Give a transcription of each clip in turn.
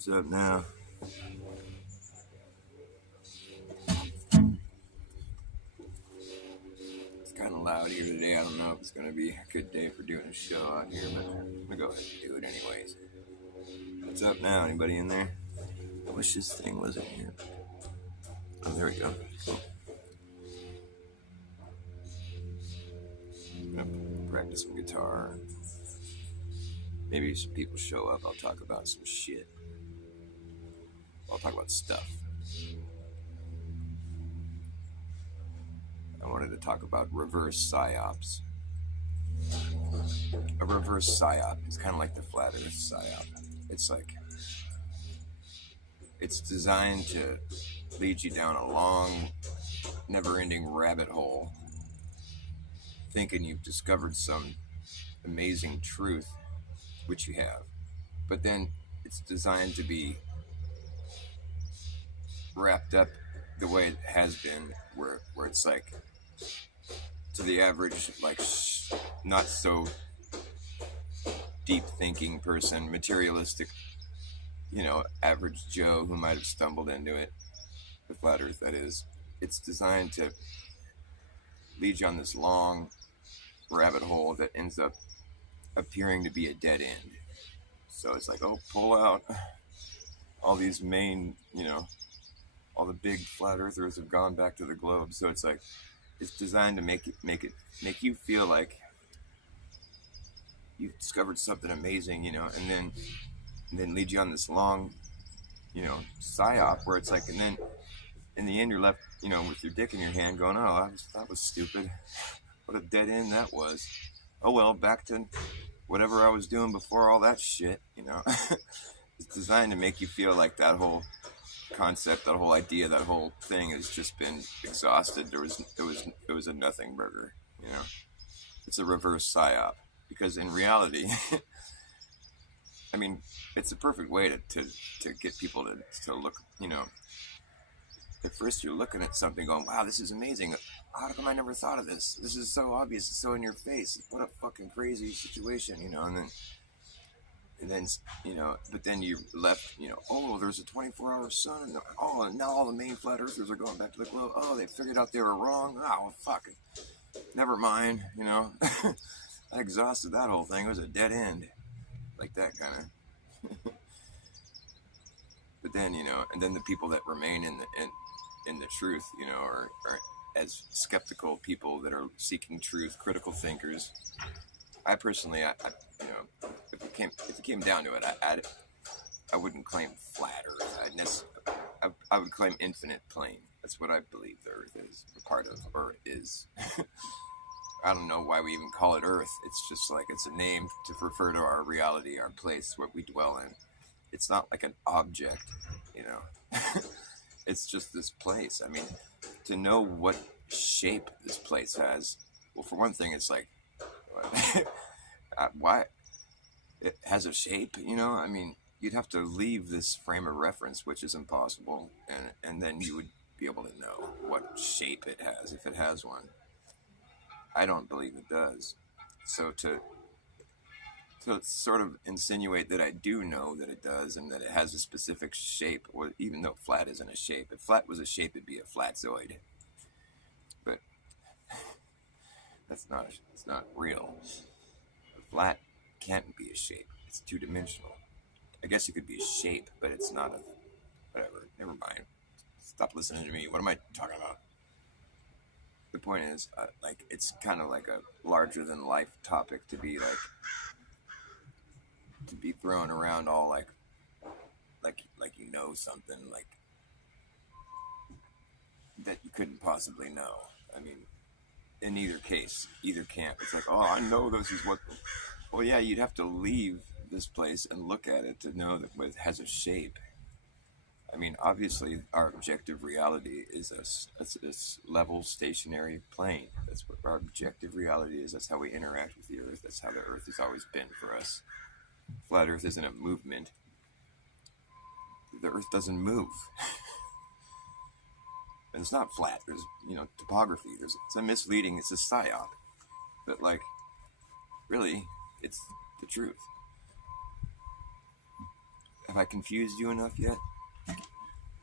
What's up now? It's kind of loud here today. I don't know if it's going to be a good day for doing a show out here, but I'm going to go ahead and do it anyways. What's up now? Anybody in there? I wish this thing wasn't here. Oh, there we go. Cool. I'm going to practice some guitar. Maybe some people show up. I'll talk about some shit. I'll talk about stuff. I wanted to talk about reverse psy-ops. A reverse psy-op is kind of like the flat earth psy-op. It's like, it's designed to lead you down a long, never-ending rabbit hole, thinking you've discovered some amazing truth, which you have. But then it's designed to be wrapped up the way it has been, where it's like, to the average, like, not so deep thinking person, materialistic, average Joe who might have stumbled into it, the flat earth that is, it's designed to lead you on this long rabbit hole that ends up appearing to be a dead end. So it's like, oh, pull out all these main, all the big flat earthers have gone back to the globe. So it's like, it's designed to make you feel like you've discovered something amazing, and then lead you on this long, psy-op where it's like, and then in the end you're left, with your dick in your hand going, oh, that was stupid. What a dead end that was. Oh well, back to whatever I was doing before all that shit, It's designed to make you feel like that whole concept, that whole idea, that whole thing has just been exhausted. It was a nothing burger, It's a reverse psy-op, because in reality, I mean, it's a perfect way to get people to look, at first you're looking at something going, wow, this is amazing. How come I never thought of this? This is so obvious. It's so in your face. What a fucking crazy situation, and then, but then you're left, oh, there's a 24-hour sun, and now all the main flat earthers are going back to the globe. Oh, they figured out they were wrong. Oh, well, fuck it. Never mind, I exhausted that whole thing. It was a dead end. Like that kind of. But then, and then the people that remain in the truth, are as skeptical people that are seeking truth, critical thinkers. I personally, if it came down to it, I wouldn't claim flat Earth. I would claim infinite plane. That's what I believe the Earth is. A part of Earth is. I don't know why we even call it Earth. It's just like, it's a name to refer to our reality, our place, what we dwell in. It's not like an object, It's just this place. I mean, to know what shape this place has, well, for one thing, it's like, why it has a shape, I mean, you'd have to leave this frame of reference, which is impossible, and then you would be able to know what shape it has, if it has one. I don't believe it does. So to sort of insinuate that I do know that it does, and that it has a specific shape, or even though flat isn't a shape. If flat was a shape, it'd be a flatzoid. But it's not real. A flat can't be a shape. It's two-dimensional. I guess it could be a shape, but it's not a... Whatever. Never mind. Stop listening to me. What am I talking about? The point is, it's kind of like a larger-than-life topic to be thrown around all like something like that you couldn't possibly know. I mean, in either case, either camp, it's like, oh, I know this is what. Well, yeah, you'd have to leave this place and look at it to know that it has a shape. I mean, obviously, our objective reality is a level, stationary plane. That's what our objective reality is. That's how we interact with the Earth. That's how the Earth has always been for us. Flat Earth isn't a movement. The Earth doesn't move. And it's not flat. There's, topography. It's a misleading. It's a psy-op. But, really, it's the truth. Have I confused you enough yet?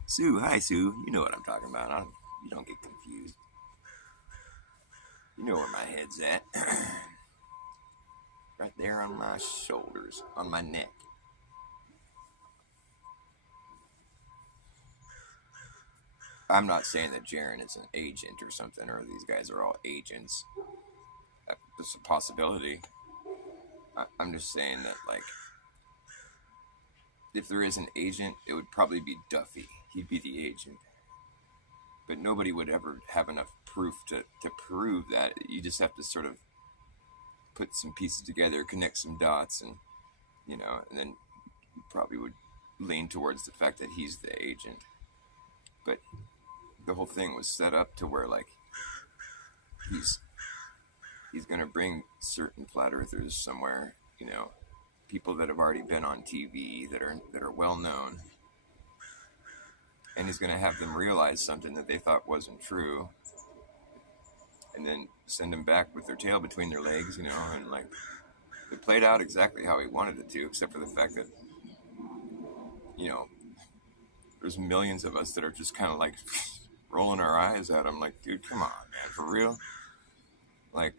Sue, hi Sue. You know what I'm talking about. You don't get confused. You know where my head's at. Right there on my shoulders, on my neck. I'm not saying that Jaren is an agent or something, or these guys are all agents. There's a possibility. I'm just saying that, like, if there is an agent, it would probably be Duffy. He'd be the agent. But nobody would ever have enough proof to prove that. You just have to sort of put some pieces together, connect some dots, and, you know, and then you probably would lean towards the fact that he's the agent. But the whole thing was set up to where, like, he's going to bring certain flat earthers somewhere, you know, people that have already been on TV, that are well known, and he's going to have them realize something that they thought wasn't true, and then send them back with their tail between their legs, you know, and, like, it played out exactly how he wanted it to, except for the fact that, you know, there's millions of us that are just kind of, like, rolling our eyes at him, like, dude, come on, man, for real? Like,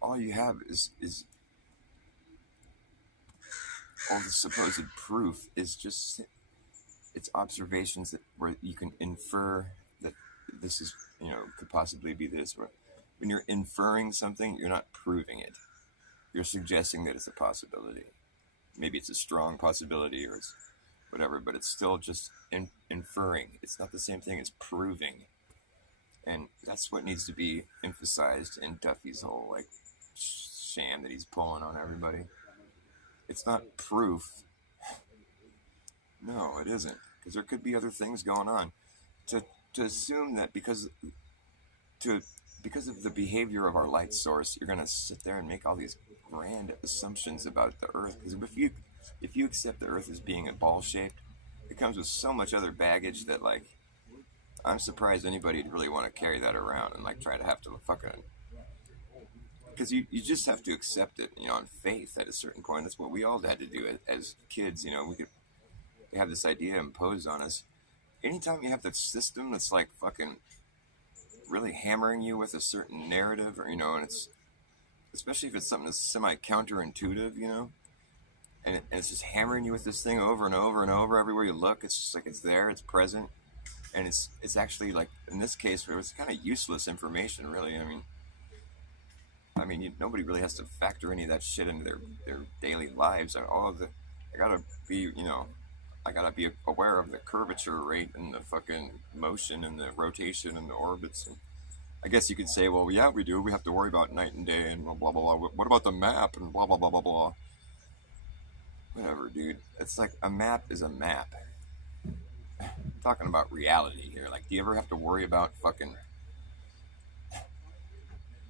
all you have is all the supposed proof is just, it's observations that where you can infer that this is, you know, could possibly be this. When you're inferring something, you're not proving it. You're suggesting that it's a possibility. Maybe it's a strong possibility or it's whatever, but it's still just inferring. It's not the same thing as proving. And that's what needs to be emphasized in Duffy's whole, like, sham that he's pulling on everybody. It's not proof. No, it isn't. Because there could be other things going on. To assume that because of the behavior of our light source, you're going to sit there and make all these grand assumptions about the Earth. Because if you accept the Earth as being a ball shaped, it comes with so much other baggage that, like, I'm surprised anybody would really want to carry that around and, like, try to have to fucking... Because you just have to accept it, you know, on faith at a certain point. That's what we all had to do as kids, you know. We have this idea imposed on us. Anytime you have that system that's, like, fucking really hammering you with a certain narrative, or, you know, and it's... Especially if it's something that's semi-counterintuitive, you know? And it's just hammering you with this thing over and over and over. Everywhere you look, it's just like it's there, it's present. And it's actually, like, in this case, it was kind of useless information, really. I mean, nobody really has to factor any of that shit into their daily lives. I gotta be, you know, I gotta be aware of the curvature rate and the fucking motion and the rotation and the orbits. And I guess you could say, well, yeah, we do. We have to worry about night and day and blah, blah, blah, blah. What about the map and blah, blah, blah, blah, blah. Whatever, dude. It's like a map is a map. I'm talking about reality here. Like, do you ever have to worry about fucking...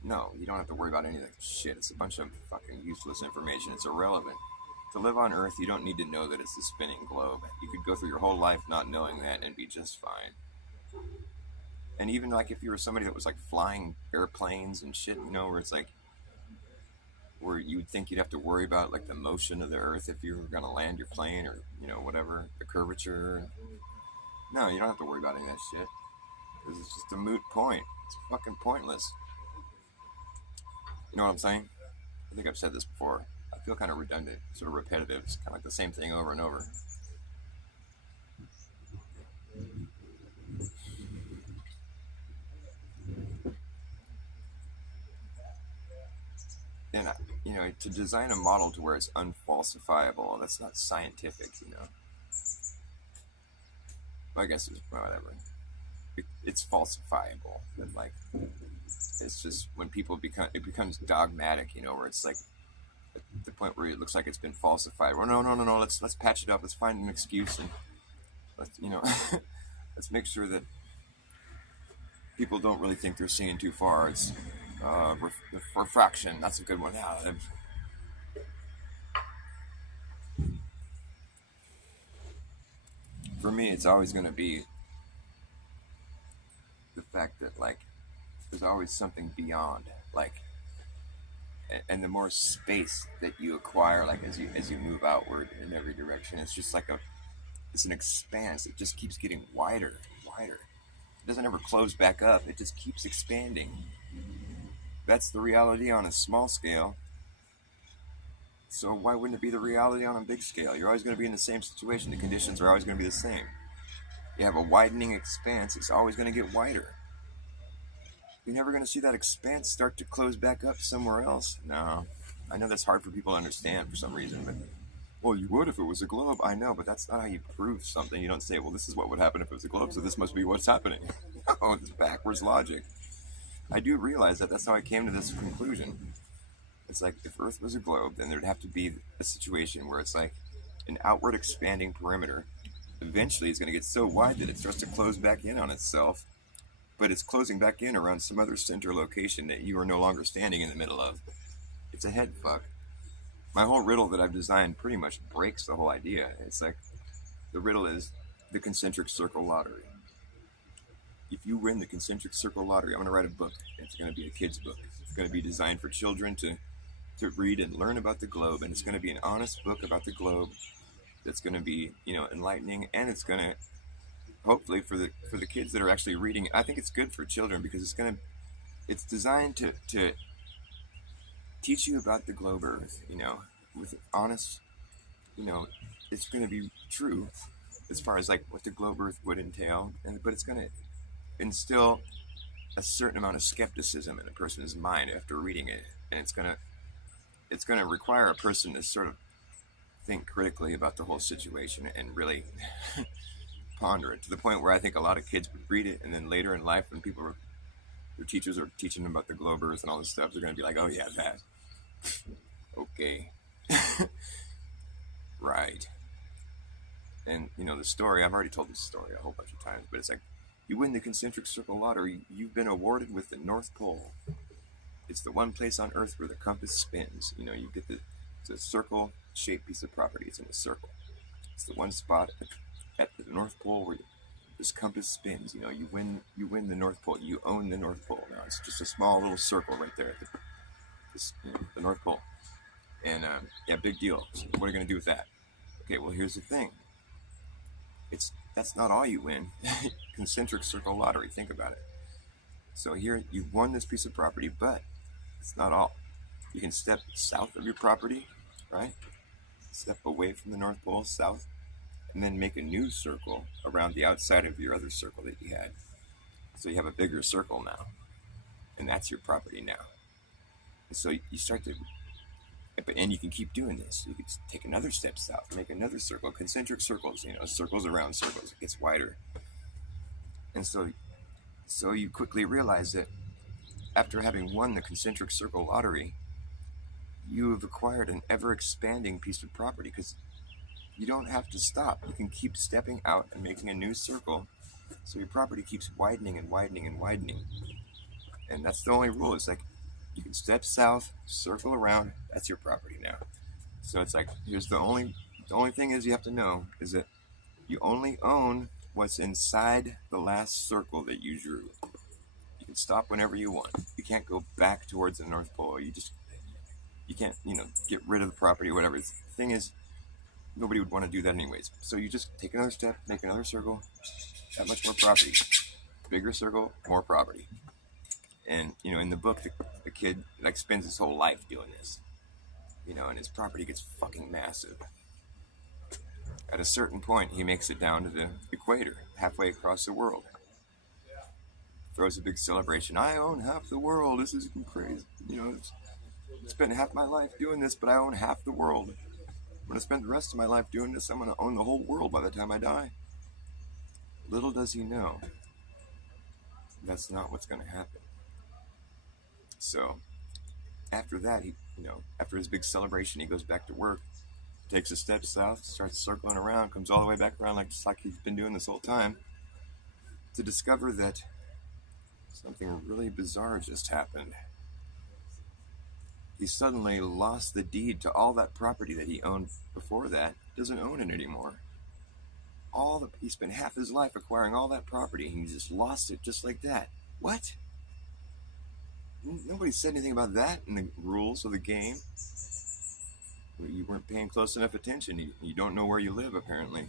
No, you don't have to worry about any of that shit. It's a bunch of fucking useless information. It's irrelevant. To live on Earth, you don't need to know that it's a spinning globe. You could go through your whole life not knowing that and be just fine. And even, like, if you were somebody that was, like, flying airplanes and shit, you know, where it's like, where you would think you'd have to worry about, like, the motion of the Earth if you were going to land your plane or, you know, whatever, the curvature. No, you don't have to worry about any of that shit. Because it's just a moot point. It's fucking pointless. You know what I'm saying? I think I've said this before. I feel kind of redundant, sort of repetitive. It's kind of like the same thing over and over. And, you know, to design a model to where it's unfalsifiable, that's not scientific, you know. Well, I guess it's whatever. It's falsifiable, but, like, it's just when people it becomes dogmatic, you know, where it's like at the point where it looks like it's been falsified. Well, no, let's patch it up. Let's find an excuse and let's, you know, let's make sure that people don't really think they're seeing too far. It's refraction. That's a good one. Yeah. For me, it's always going to be the fact that, like, there's always something beyond. Like, and the more space that you acquire, like as you move outward in every direction, it's just like it's an expanse. It just keeps getting wider and wider. It doesn't ever close back up. It just keeps expanding. That's the reality on a small scale. So why wouldn't it be the reality on a big scale? You're always going to be in the same situation. The conditions are always going to be the same. You have a widening expanse. It's always going to get wider. You're never going to see that expanse start to close back up somewhere else. No. I know that's hard for people to understand for some reason, but well, you would if it was a globe. I know, but that's not how you prove something. You don't say, well, this is what would happen if it was a globe, so this must be what's happening. No, it's backwards logic. I do realize that. That's how I came to this conclusion. It's like if Earth was a globe, then there'd have to be a situation where it's like an outward expanding perimeter. Eventually, it's going to get so wide that it starts to close back in on itself, but it's closing back in around some other center location that you are no longer standing in the middle of. It's a head fuck. My whole riddle that I've designed pretty much breaks the whole idea. It's like the riddle is the concentric circle lottery. If you win the concentric circle lottery, I'm going to write a book. It's going to be a kid's book. It's going to be designed for children to read and learn about the globe, and it's going to be an honest book about the globe that's going to be, enlightening, and it's going to hopefully for the kids that are actually reading. I think it's good for children because it's designed to teach you about the globe Earth, with honest, it's going to be true as far as like what the globe Earth would entail, but it's going to instill a certain amount of skepticism in a person's mind after reading it, and it's going to require a person to sort of think critically about the whole situation and really ponder it to the point where I think a lot of kids would read it, and then later in life when their teachers are teaching them about the globe Earth and all this stuff, they're going to be like, oh yeah, that. Okay. Right. And, the story, I've already told this story a whole bunch of times, but it's like, you win the concentric circle lottery, you've been awarded with the North Pole. It's the one place on Earth where the compass spins. You get it's a circle-shaped piece of property. It's in a circle. It's the one spot at the North Pole where this compass spins. You win the North Pole. You own the North Pole now. It's just a small little circle right there at the North Pole. And yeah, big deal. So what are you going to do with that? Okay, well, here's the thing. That's not all you win. Concentric circle lottery. Think about it. So here you've won this piece of property, but it's not all. You can step south of your property, right? Step away from the North Pole, south, and then make a new circle around the outside of your other circle that you had. So you have a bigger circle now, and that's your property now. And so you start to, and you can keep doing this. You can take another step south, make another circle, concentric circles, circles around circles. It gets wider. And so you quickly realize that after having won the concentric circle lottery, you have acquired an ever-expanding piece of property because you don't have to stop. You can keep stepping out and making a new circle, so your property keeps widening and widening and widening. And that's the only rule. It's like you can step south, circle around, that's your property now. So it's like, here's the only thing is you have to know is that you only own what's inside the last circle that you drew. You can stop whenever you want. You can't go back towards the North Pole. You can't, get rid of the property or whatever. The thing is, nobody would want to do that anyways. So you just take another step, make another circle, that much more property. Bigger circle, more property. And, in the book, the kid, spends his whole life doing this. And his property gets fucking massive. At a certain point, he makes it down to the equator, halfway across the world. Throws a big celebration. I own half the world. This is crazy. Spent half my life doing this, but I own half the world. I'm going to spend the rest of my life doing this. I'm going to own the whole world by the time I die. Little does he know, that's not what's going to happen. So, after that, after his big celebration, he goes back to work, takes a step south, starts circling around, comes all the way back around just like he's been doing this whole time, to discover that something really bizarre just happened. He suddenly lost the deed to all that property that he owned before that. Doesn't own it anymore. He spent half his life acquiring all that property, and he just lost it just like that. What? Nobody said anything about that in the rules of the game. You weren't paying close enough attention. You don't know where you live, apparently.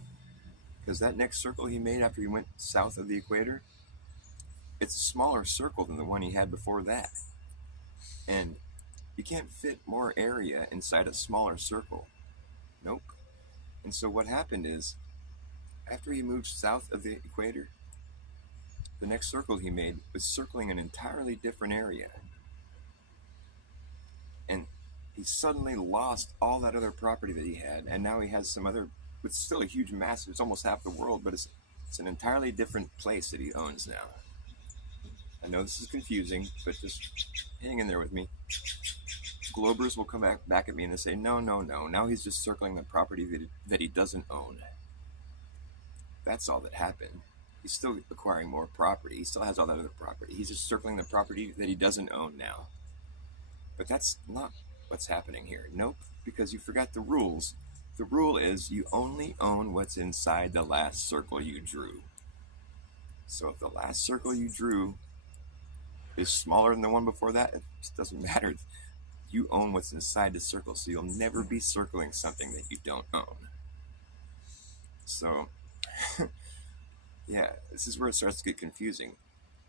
Because that next circle he made after he went south of the equator, it's a smaller circle than the one he had before that. And you can't fit more area inside a smaller circle. Nope. And so what happened is, after he moved south of the equator, the next circle he made was circling an entirely different area. And he suddenly lost all that other property that he had, and now he has some other, it's still a huge mass, it's almost half the world, but it's an entirely different place that he owns now. I know this is confusing, but just hang in there with me. Globers will come back at me and they say, no, now he's just circling the property that he doesn't own. That's all that happened. He's still acquiring more property. He still has all that other property. He's just circling the property that he doesn't own now. But that's not what's happening here. Nope, because you forgot the rules. The rule is you only own what's inside the last circle you drew. So if the last circle you drew is smaller than the one before that, it just doesn't matter. You own what's inside the circle, so you'll never be circling something that you don't own. So, yeah, this is where it starts to get confusing.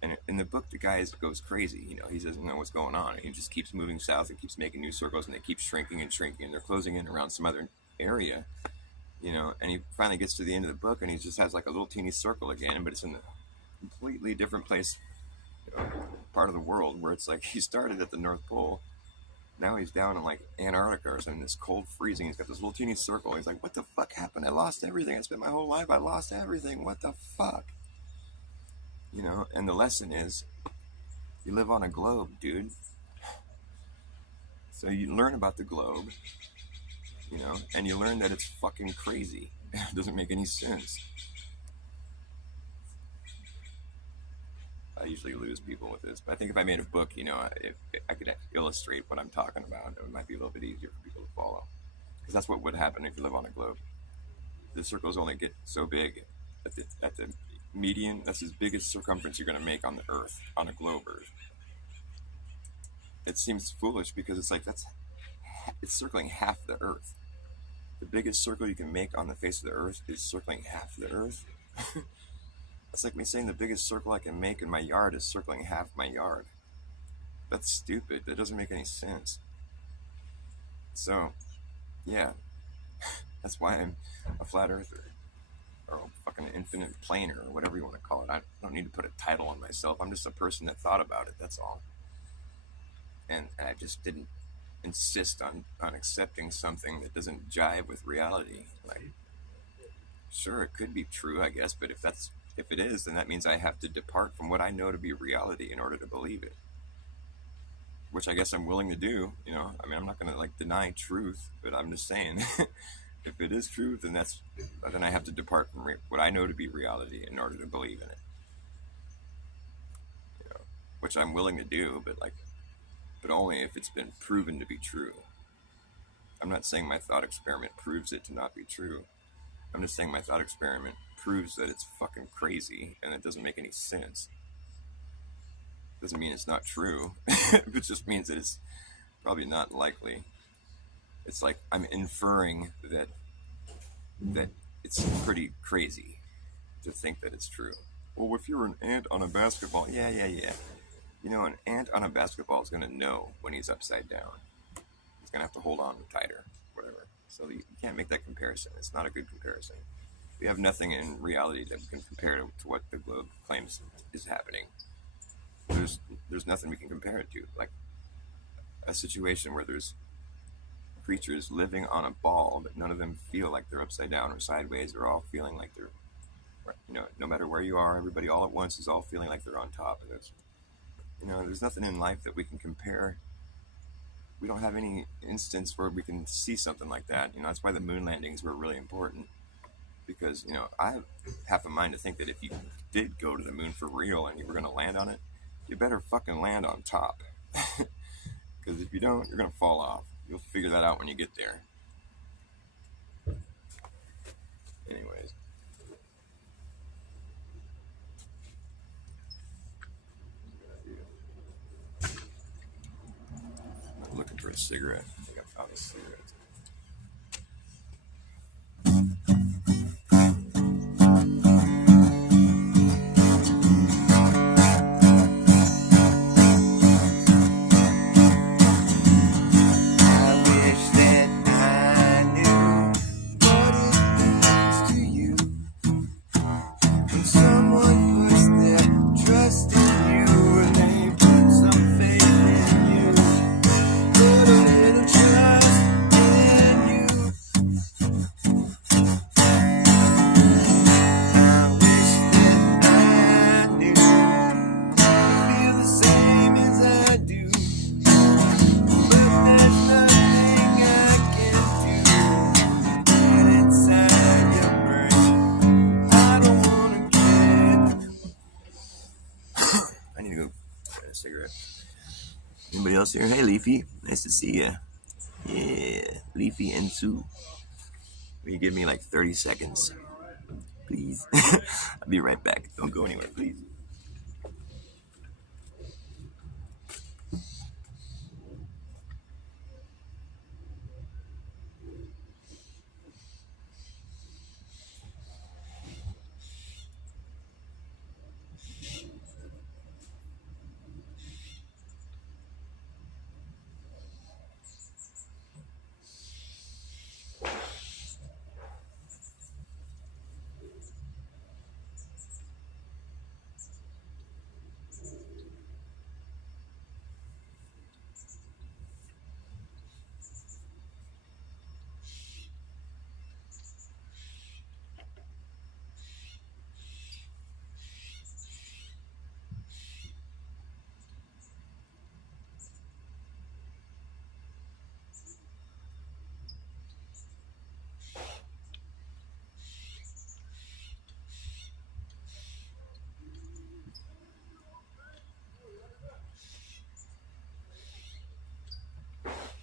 And in the book, the guy goes crazy. You know, he doesn't know what's going on. He just keeps moving south and keeps making new circles, and they keep shrinking and shrinking, and they're closing in around some other area. You know, and he finally gets to the end of the book, and he just has like a little teeny circle again, but it's in a completely different place, part of the world, where it's like he started at the North Pole. Now he's down in like Antarctica or something. It's cold, freezing. He's got this little teeny circle. He's like, what the fuck happened? I lost everything. I spent my whole life. I lost everything. What the fuck? You know, and the lesson is, you live on a globe, dude. So you learn about the globe, you know, and you learn that it's fucking crazy. It doesn't make any sense. I usually lose people with this, but I think if I made a book, you know, if I could illustrate what I'm talking about, it might be a little bit easier for people to follow. Because that's what would happen if you live on a globe. The circles only get so big at the median. That's as big as circumference you're going to make on the Earth, on a globe Earth. It seems foolish because it's like it's circling half the Earth. The biggest circle you can make on the face of the Earth is circling half the Earth. It's like me saying the biggest circle I can make in my yard is circling half my yard. That's stupid. That doesn't make any sense. So, yeah, that's why I'm a flat earther, or a fucking infinite planer, or whatever you want to call it. I don't need to put a title on myself. I'm just a person that thought about it, that's all. And I just didn't insist on accepting something that doesn't jive with reality. Like, sure, it could be true, I guess, but if it is, then that means I have to depart from what I know to be reality in order to believe it. Which I guess I'm willing to do, you know. I mean, I'm not going to like deny truth, but I'm just saying, if it is truth, then I have to depart from what I know to be reality in order to believe in it. You know, which I'm willing to do, but only if it's been proven to be true. I'm not saying my thought experiment proves it to not be true. I'm just saying my thought experiment proves that it's fucking crazy and it doesn't make any sense. Doesn't mean it's not true. It just means that it's probably not likely. It's like I'm inferring that it's pretty crazy to think that it's true. Well, if you're an ant on a basketball, yeah. You know, an ant on a basketball is going to know when he's upside down. He's going to have to hold on tighter, whatever. So you can't make that comparison. It's not a good comparison. We have nothing in reality that we can compare to what the globe claims is happening. There's nothing we can compare it to. Like a situation where there's creatures living on a ball, but none of them feel like they're upside down or sideways. They're all feeling like they're, you know, no matter where you are, everybody all at once is all feeling like they're on top of it. You know, there's nothing in life that we can compare. We don't have any instance where we can see something like that. You know, that's why the moon landings were really important. Because, you know, I have half a mind to think that if you did go to the moon for real and you were going to land on it, you better fucking land on top. Because if you don't, you're going to fall off. You'll figure that out when you get there. Anyways. cigarette. I think I found a cigarette. I need to go get a cigarette. Anybody else here? Hey, Leafy. Nice to see you. Yeah, Leafy and Sue. Will you give me like 30 seconds? Please. I'll be right back. Don't go anywhere, please.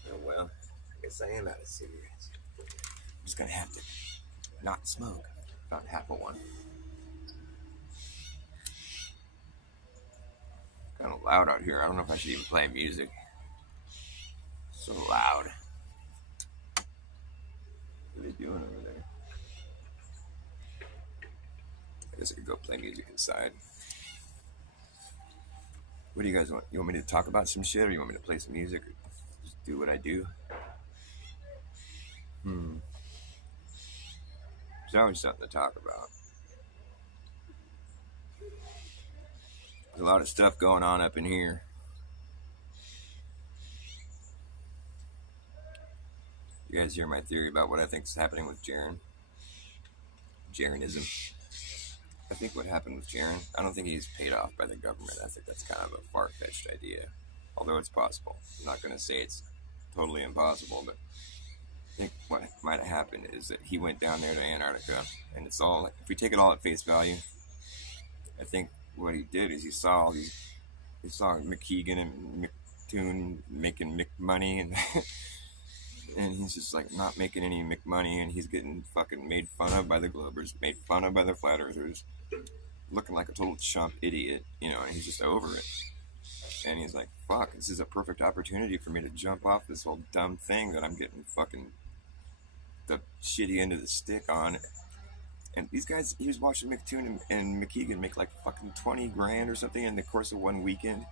Oh, well, I guess I am out of cigarettes. I'm just gonna have to not smoke. About half of one. Kind of loud out here. I don't know if I should even play music. So loud. What are they doing over there? I guess I could go play music inside. What do you guys want? You want me to talk about some shit, or you want me to play some music, or just do what I do? There's always something to talk about. There's a lot of stuff going on up in here. You guys hear my theory about what I think is happening with Jaren? Jarenism. I think what happened with Jaren, I don't think he's paid off by the government. I think that's kind of a far-fetched idea. Although it's possible. I'm not going to say it's totally impossible, but I think what might have happened is that he went down there to Antarctica, and it's all, if we take it all at face value, I think what he did is he saw McKeegan and McToon making McMoney, and and he's just like not making any McMoney, and he's getting fucking made fun of by the Globers, made fun of by the Flat Earthers, looking like a total chump idiot, you know, and he's just over it. And he's like, fuck, this is a perfect opportunity for me to jump off this whole dumb thing that I'm getting fucking the shitty end of the stick on. And these guys, he was watching McToon and McKeegan make like fucking 20 grand or something in the course of one weekend,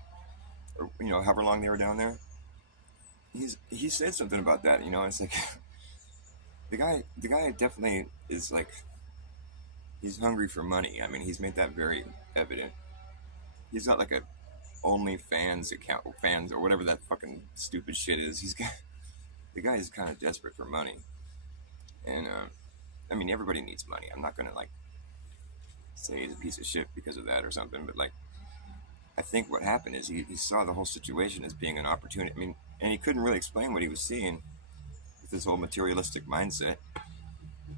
or, you know, however long they were down there. He said something about that, you know. It's like the guy definitely is like, he's hungry for money. I mean, he's made that very evident. He's got like a OnlyFans account, fans, or whatever that fucking stupid shit is. The guy is kind of desperate for money, and I mean, everybody needs money. I'm not gonna like say he's a piece of shit because of that or something, but like, I think what happened is he saw the whole situation as being an opportunity. I mean, and he couldn't really explain what he was seeing with his whole materialistic mindset,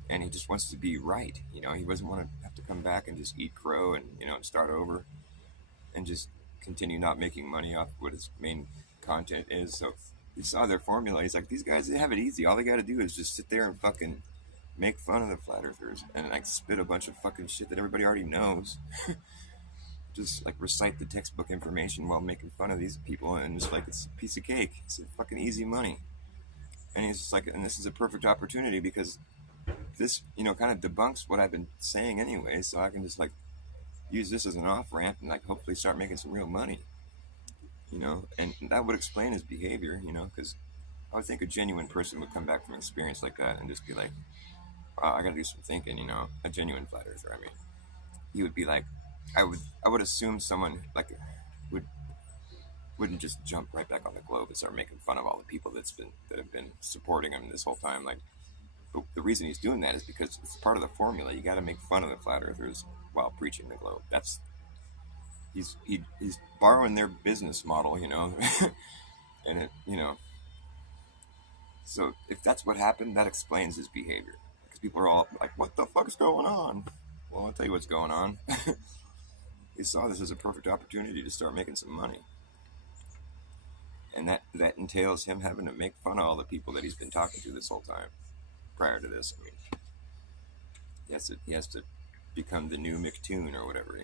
and he just wants to be right. You know, he doesn't want to have to come back and just eat crow and, you know, start over and just continue not making money off what his main content is. So he saw their formula. He's like, these guys, they have it easy. All they got to do is just sit there and fucking make fun of the Flat Earthers and like spit a bunch of fucking shit that everybody already knows. just like recite the textbook information while making fun of these people, and just like it's a piece of cake. It's fucking easy money. And he's just like, and this is a perfect opportunity because this, kind of debunks what I've been saying anyway. So I can just like use this as an off ramp and like hopefully start making some real money. And that would explain his behavior. Because I would think a genuine person would come back from an experience like that and just be like, wow, I got to do some thinking. A genuine flat earther. I mean, he would be like, I would assume someone like would wouldn't just jump right back on the globe and start making fun of all the people that have been supporting him this whole time. Like, the reason he's doing that is because it's part of the formula. You got to make fun of the flat earthers while preaching the globe. That's he's borrowing their business model, and So if that's what happened, that explains his behavior. Because people are all like, "What the fuck is going on?" Well, I'll tell you what's going on. He saw this as a perfect opportunity to start making some money. And that entails him having to make fun of all the people that he's been talking to this whole time. Prior to this, I mean, he has to become the new McToon or whatever,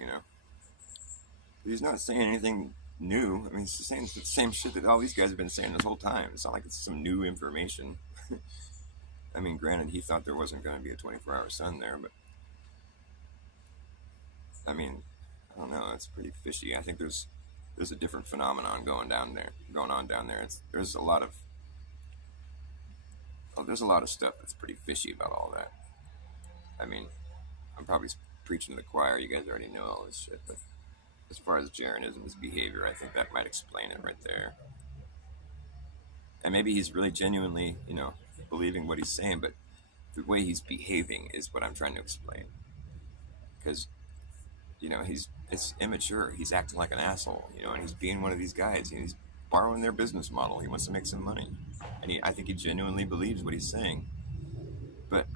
But he's not saying anything new. I mean, he's saying the same shit that all these guys have been saying this whole time. It's not like it's some new information. I mean, granted, he thought there wasn't going to be a 24-hour sun there, but I mean, I don't know. It's pretty fishy. I think there's a different phenomenon going on down there. There's a lot of stuff that's pretty fishy about all that. I mean, I'm probably preaching to the choir. You guys already know all this shit, but as far as Jeranism's behavior, I think that might explain it right there. And maybe he's really genuinely, believing what he's saying, but the way he's behaving is what I'm trying to explain. Because, it's immature. He's acting like an asshole, and he's being one of these guys. He's borrowing their business model. He wants to make some money. And I think he genuinely believes what he's saying. But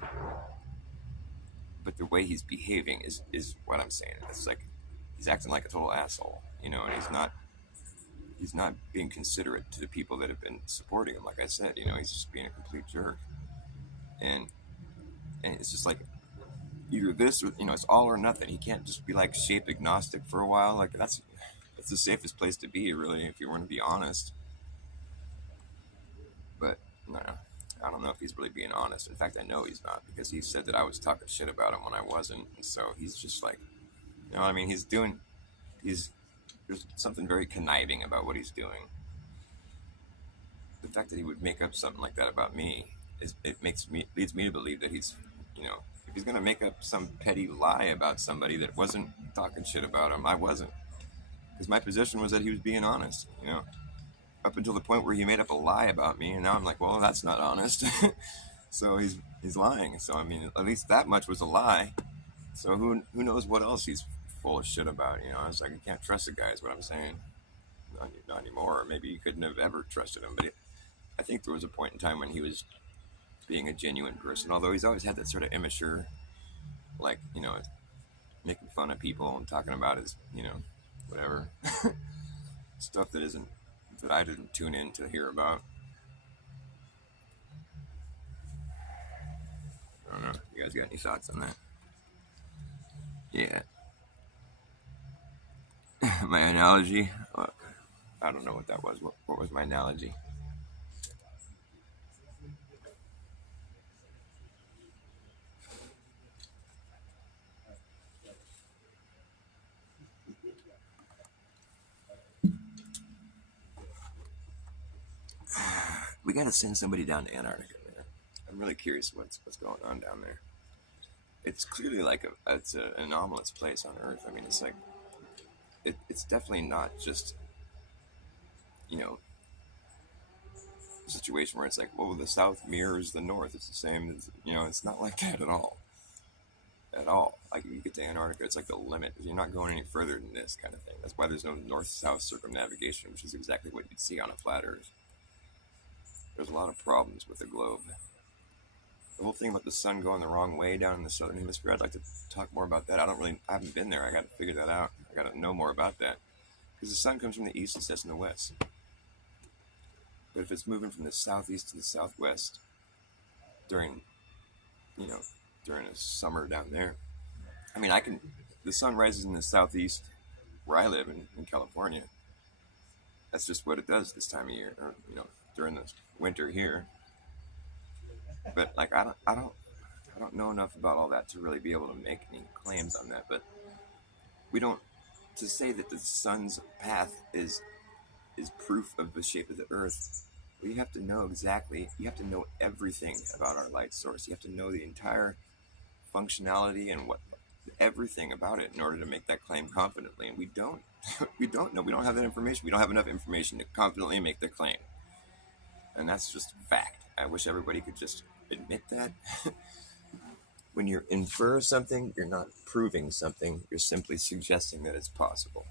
the way he's behaving is what I'm saying. It's like he's acting like a total asshole, and he's not being considerate to the people that have been supporting him. Like I said, he's just being a complete jerk. And it's just like either this or, it's all or nothing. He can't just be like shape agnostic for a while. Like that's the safest place to be, really, if you want to be honest. But no, I don't know if he's really being honest. In fact, I know he's not, because he said that I was talking shit about him when I wasn't. And so he's just like, I mean, there's something very conniving about what he's doing. The fact that he would make up something like that about me leads me to believe that he's, if he's going to make up some petty lie about somebody that wasn't talking shit about him, I wasn't. Because my position was that he was being honest, up until the point where he made up a lie about me, and now I'm like, well, that's not honest. So he's lying. So I mean, at least that much was a lie. So who knows what else he's full of shit about? I was like, I can't trust the guy, is what I'm saying. Not anymore. Or maybe you couldn't have ever trusted him. But I think there was a point in time when he was being a genuine person. Although he's always had that sort of immature, like, making fun of people and talking about his, whatever stuff that I didn't tune in to hear about. I don't know. You guys got any thoughts on that? Yeah. My analogy? Look, I don't know what that was. What was my analogy? We gotta send somebody down to Antarctica, man. I'm really curious what's going on down there. It's clearly like it's an anomalous place on Earth. I mean, it's like it's definitely not just a situation where it's like, well, the South mirrors the North. It's the same as, it's not like that at all. At all. Like, you get to Antarctica, it's like the limit. You're not going any further than this kind of thing. That's why there's no north-south circumnavigation, which is exactly what you'd see on a flat Earth. There's a lot of problems with the globe. The whole thing about the sun going the wrong way down in the southern hemisphere, I'd like to talk more about that. I haven't been there. I got to figure that out. I got to know more about that. Because the sun comes from the east and sets in the west. But if it's moving from the southeast to the southwest during a summer down there, I mean, the sun rises in the southeast where I live in California. That's just what it does this time of year, or during the winter here. But like I don't know enough about all that to really be able to make any claims on that. But we don't to say that the sun's path is proof of the shape of the Earth. Well, you have to know exactly. You have to know everything about our light source. You have to know the entire functionality and everything about it in order to make that claim confidently. And we don't. We don't know. We don't have that information. We don't have enough information to confidently make the claim. And that's just fact. I wish everybody could just admit that. When you infer something, you're not proving something. You're simply suggesting that it's possible.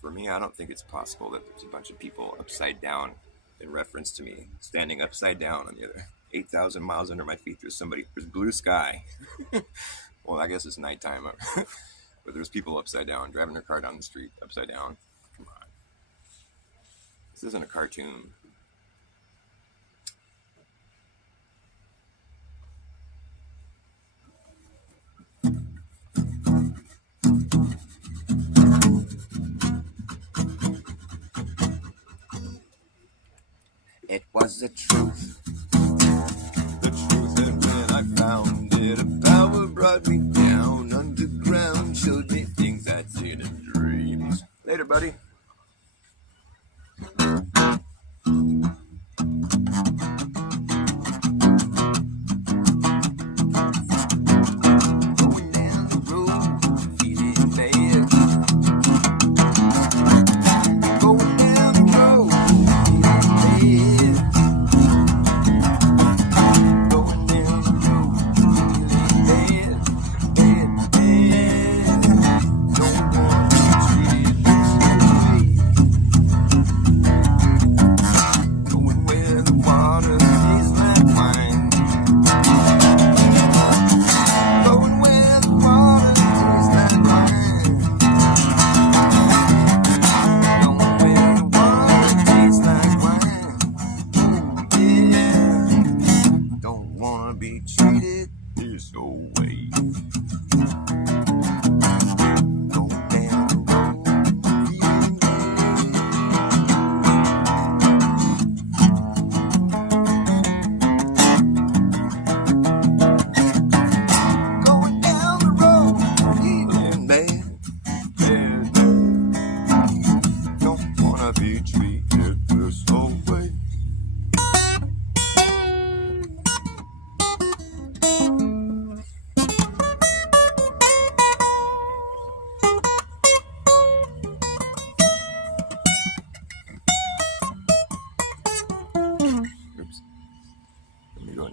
For me, I don't think it's possible that there's a bunch of people upside down, in reference to me, standing upside down on the other 8,000 miles under my feet. There's blue sky. Well, I guess it's nighttime. But there's people upside down, driving their car down the street upside down. Come on. This isn't a cartoon. It was the truth. The truth, and when I found it, a power brought me down underground, showed me things I'd seen in dreams. Later, buddy.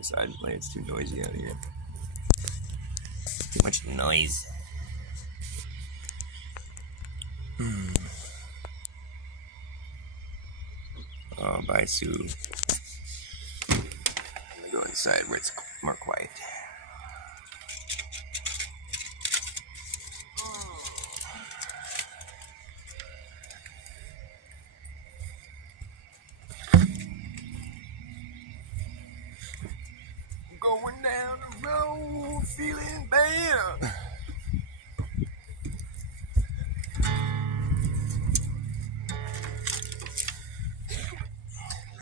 Inside and play. It's too noisy out here. Too much noise. Oh, bye, Sue. Let me go inside where it's more quiet. Going down the road, feeling bad.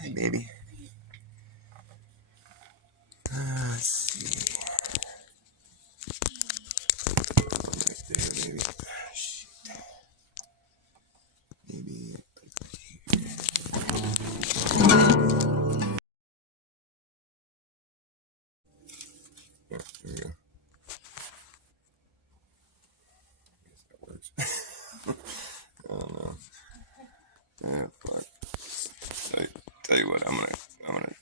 Hey, baby. Let's see. Right there, baby. Shit. Maybe here. Yeah, there we go. I guess that works. I don't know. Yeah, fuck. Tell you what, I'm gonna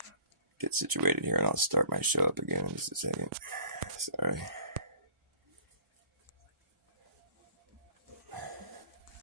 get situated here and I'll start my show up again in just a second. Sorry.